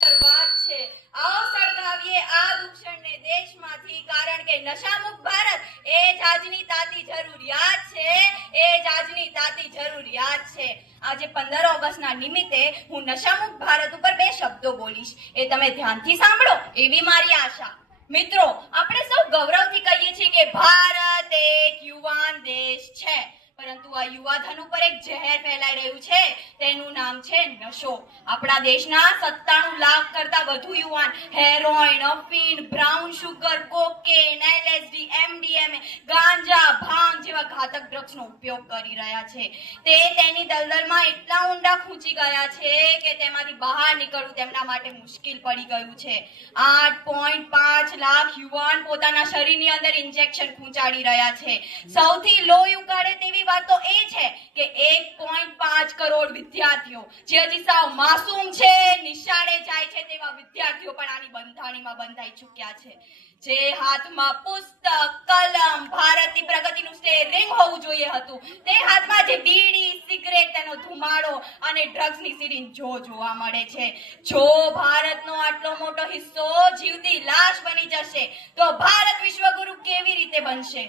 વાત છે. આવો સળગાવીએ આ દૂષણને દેશમાંથી, કારણ કે નશામુક્ત ભારત એ જ આજની તાતી જરૂરિયાત છે. એ જ આજની તાતી જરૂરિયાત છે. આજે 15 ઓગસ્ટના નિમિત્તે હું નશામુક્ત ભારત ઉપર 2 શબ્દો બોલીશ. એ તમે ધ્યાનથી સાંભળો એવી મારી આશા. મિત્રો, આપણે સૌ ગૌરવથી કહીએ છીએ કે ભારત એક યુવાન દેશ છે, પરંતુ આ યુવાધન ઉપર એક ઝેર ફેલાઈ રહ્યું છે. તેનું નામ છે નશો. આપણા દેશના 97 લાખ કરતા વધુ યુવાન હેરોઇન, અફીણ, brown sugar, cocaine, LSD, MDMA, ganja, bhang જેવા ઘાતક ડ્રગ્સનો ઉપયોગ કરી રહ્યા છે. તે તેની દલદલમાં એટલા ઊંડા ખૂંચી ગયા છે કે તેમાંથી બહાર નીકળવું તેમના માટે મુશ્કેલ પડી ગયું છે. 8.5 લાખ યુવાન પોતાના શરીરની અંદર ઇન્જેક્શન ખૂંચાડી રહ્યા છે. સૌથી લોહી ઉકાળે તેવી વાત તો એ છે કે 1.5 કરોડ વિદ્યાર્થીઓ જે હજી સાવ માસૂમ છે, નિશાળે જાય છે તેવા વિદ્યાર્થીઓ પણ આની બંધાણીમાં બંધાઈ ચૂક્યા છે. જે હાથમાં પુસ્તક, કલમ, ભારતની પ્રગતિનું સ્ટેરિંગ હોવું જોઈએ હતું, તે હાથમાં જે બીડી, સિગરેટ, તેનો ધુમાડો અને ડ્રગ્સની સિરિંજ જોવા મળે છે. જો ભારતનો આટલો મોટો હિસ્સો જીવતી લાશ બની જશે તો ભારત વિશ્વગુરુ કેવી રીતે બનશે?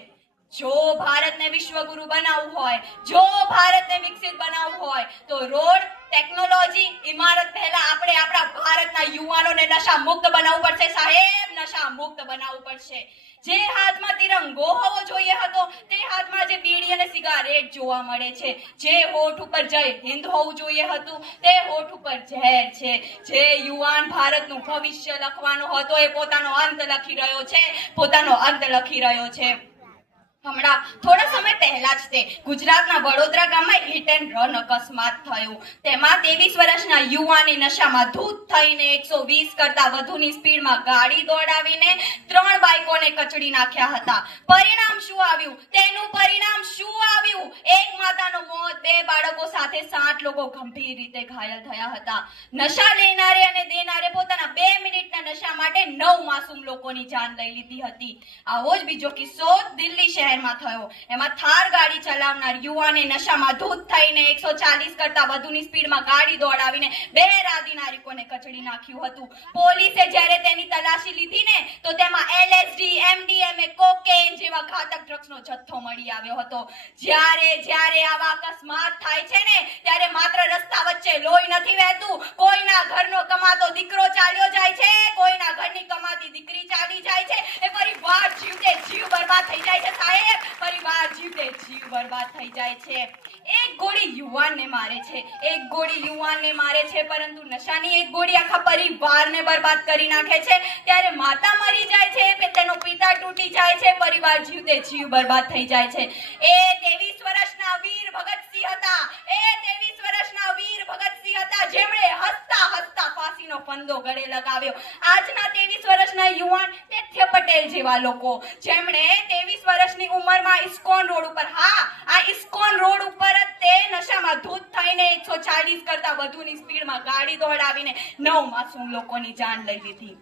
જો ભારતને વિશ્વગુરુ બનાવવું હોય, જો ભારતને વિકસિત બનાવવું હોય, તો રોડ, ટેકનોલોજી, ઇમારત પહેલા આપણે આપણા ભારતના યુવાનોને નશા મુક્ત બનાવવું પડશે. સાહેબ, નશા મુક્ત બનાવવું પડશે. જે હાથમાં તિરંગો હોવો જોઈએ હતો, તે હાથમાં જે બીડી અને સિગારેટ જોવા મળે છે. જે હોઠ ઉપર જય હિન્દ હોવું જોઈએ હતું, તે હોઠ ઉપર ઝેર છે. જે યુવાન ભારતનું ભવિષ્ય લખવાનો હતો, એ પોતાનો અંત લખી રહ્યો છે, પોતાનો અંત લખી રહ્યો છે. હમણાં થોડા સમય પહેલા જ તે ગુજરાતના વડોદરા ગામમાં હિટ એન્ડ રન અકસ્માત થયો. તેમાં 23 વર્ષના યુવાને નશામાં ધૂત થઈને 120 કરતા વધુની સ્પીડમાં ગાડી દોડાવીને 3 બાઇકોને કચડી નાખ્યા હતા. પરિણામ શું આવ્યું? તેનું પરિણામ શું આવ્યું? એક માતાનું મોત, 2 બાળકો સાથે 7 લોકો ગંભીર રીતે ઘાયલ થયા હતા. નશા લેનારે અને દેનારે પોતાના 2 મિનિટના નશા માટે 9 માસૂમ લોકોની જાન લઈ લીધી હતી. આવો જ બીજો કિસ્સો દિલ્હી શહેરમાં થયો. એમાં થાર ગાડી ચલાવનાર યુવાને નશામાં ધૂત થઈને 140 કરતા વધુની સ્પીડમાં ગાડી દોડાવીને 2 રાહદારી નાગરિકોને કચડી નાખ્યું હતું. પોલીસે જ્યારે તેની તલાશી લીધી ને, તો તેમાં એલએસડી, એમડીએમએ, કોકેન જેવા ઘાતક ડ્રગ્સનો જથ્થો મળી આવ્યો હતો. જ્યારે આવા અકસ્માત થાય છે ને, ત્યારે માત્ર રસ્તા વચ્ચે લોહી નથી વહેતું. કોઈના ઘરનો કમાતો દીકરો ચાલ્યો જાય છે, કોઈના ઘરની કમાતી દીકરી ચાલી જાય છે. એ પરિવાર જીવતે જીવ બરબાદ થઈ જાય છે. સાહેબ, પરિવાર જીવતે જીવ બરબાદ થઈ જાય છે. એક ગોળી યુવાનને મારે છે, એક ગોળી યુવાનને મારે છે, પરંતુ નશાની એક ગોળી આખા પરિવારને બરબાદ કરી નાખે છે. ત્યારે માતા મરી જાય છે, તેનો પિતા તૂટી જાય છે, પરિવાર જીવતે જીવ બરબાદ થઈ જાય છે. એ 23 વર્ષના વીર ભગતસિંહ હતા. એ 23 વર્ષના વીર ભગતસિંહ હતા, જેમણે હસતા હસતા ફાંસીનો ફંદો ગળે લગાવ્યો. આજના 23 વર્ષના યુવાન તેથ્ય પટેલ જેવા લોકો, જેમણે 23 વર્ષની ઉંમરમાં ઇસ્કોન રોડ ઉપર, હા, આ ઇસ્કોન રોડ ઉપર જ તે નશામાં ધૂત થઈને 140 કરતા વધુની સ્પીડમાં ગાડી દોડાવીને 9 માસૂમ લોકોની જાન લઈ લીધી.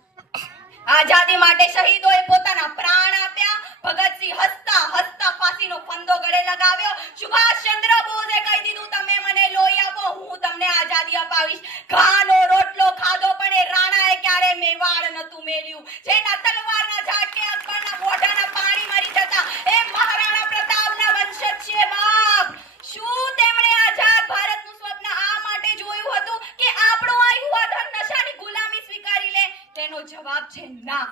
આઝાદી માટે શહીદોએ પોતાના પ્રાણ આપ્યા. ભગતસિંહ હસતા હસતા ફાંસીનો ફંદો ગળે લગાવ્યો. સુભાષચંદ્ર બોઝે કહી દીધું, તમે મને લોહી આપો, હું તમને આઝાદી અપાવીશ. ઘાનો રોટલો ખાધો, પણ એ રાણાએ ક્યારે મેવાડ નતું મેલ્યું. જેના તલવારના ઝાટકે અકબરના મોઢાના પાણી મરી જતા, એ મહારાણા પ્રતાપના વંશજ છે. બાપ, શું તેમણે આઝાદ ભારતનું સ્વપ્ન આ માટે જોયું હતું કે આપણો આ યુવાધન નશાની ગુલામી સ્વીકારી લે? તેનો જવાબ છે ના,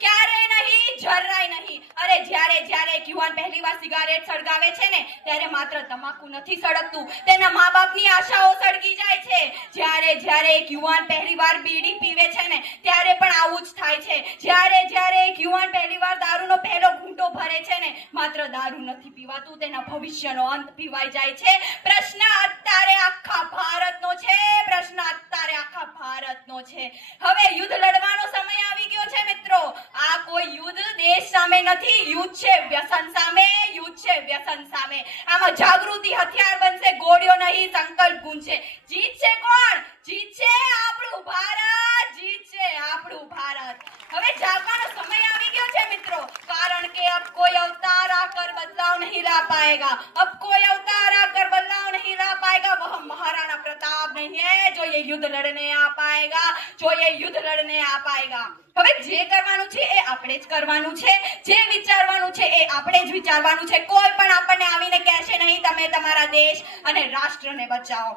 ક્યારે નહીં, જરાય નહીં. અરે જ્યારે એક યુવાન પહેલીવાર સિગારેટ સળગાવે છે ને, ત્યારે માત્ર તમાકુ નથી સળગતું, તેના મા બાપની આશાઓ સળગી જાય છે. જ્યારે એક યુવાન પહેલીવાર બીડી પીવે છે ને, ત્યારે પણ આવું જ થાય છે. જ્યારે એક યુવાન પહેલીવાર દારૂનો પહેલો ઘૂંટો ભરે છે ને, માત્ર દારૂ નથી પીવાતું, તેના ભવિષ્યનો અંત પીવાઈ જાય છે. પ્રશ્ન અત્યારે આખા ભારતનો છે, પ્રશ્ન અત્યારે આખા ભારતનો છે. હવે યુદ્ધ લડવાનો સમય આવી ગયો છે મિત્રો. આ કોઈ યુદ્ધ દેશ સામે નથી, યુદ્ધ છે વ્યસન સામે, યુદ્ધ છે વ્યસન સામે. આમાં જાગૃતિ હથિયાર બનશે, ગોળીઓ નહીં, સંકલ્પ ગુંજશે. જીતશે કોણ? જીતશે આપણું ભારત, જીતશે આપણું ભારત. હવે જાગવાનો સમય આવી ગયો છે મિત્રો, કારણ કે અબ કોઈ અવતાર આકર બદલાવ નહીં ला पाएगा, अब कोई अवतार आकर बदलाव नहीं ला पाएगा. वह महाराणा प्रताप नहीं है जो ये युद्ध लड़ने आ पाएगा, जो ये युद्ध लड़ने आ पाएगा। હવે જે કરવાનું છે એ આપણે જ કરવાનું છે, જે વિચારવાનું છે એ આપણે જ વિચારવાનું છે। કોઈ પણ આપણને આવીને કહેશે નહીં તમે તમારા દેશ અને રાષ્ટ્રને બચાવો।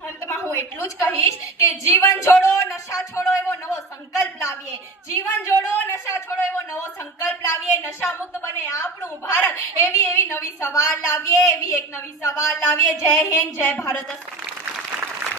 અંતમાં હું એટલું જ કહીશ કે જીવન જોડો નશા છોડો એવો નવો સંકલ્પ લાવીએ, જીવન જોડો નશા છોડો એવો નવો સંકલ્પ લાવીએ, નશા મુક્ત બને આપણું ભારત, એવી નવી સવાર લાવીએ, એવી એક નવી સવાર લાવીએ। જય હિન્દ, જય ભારત।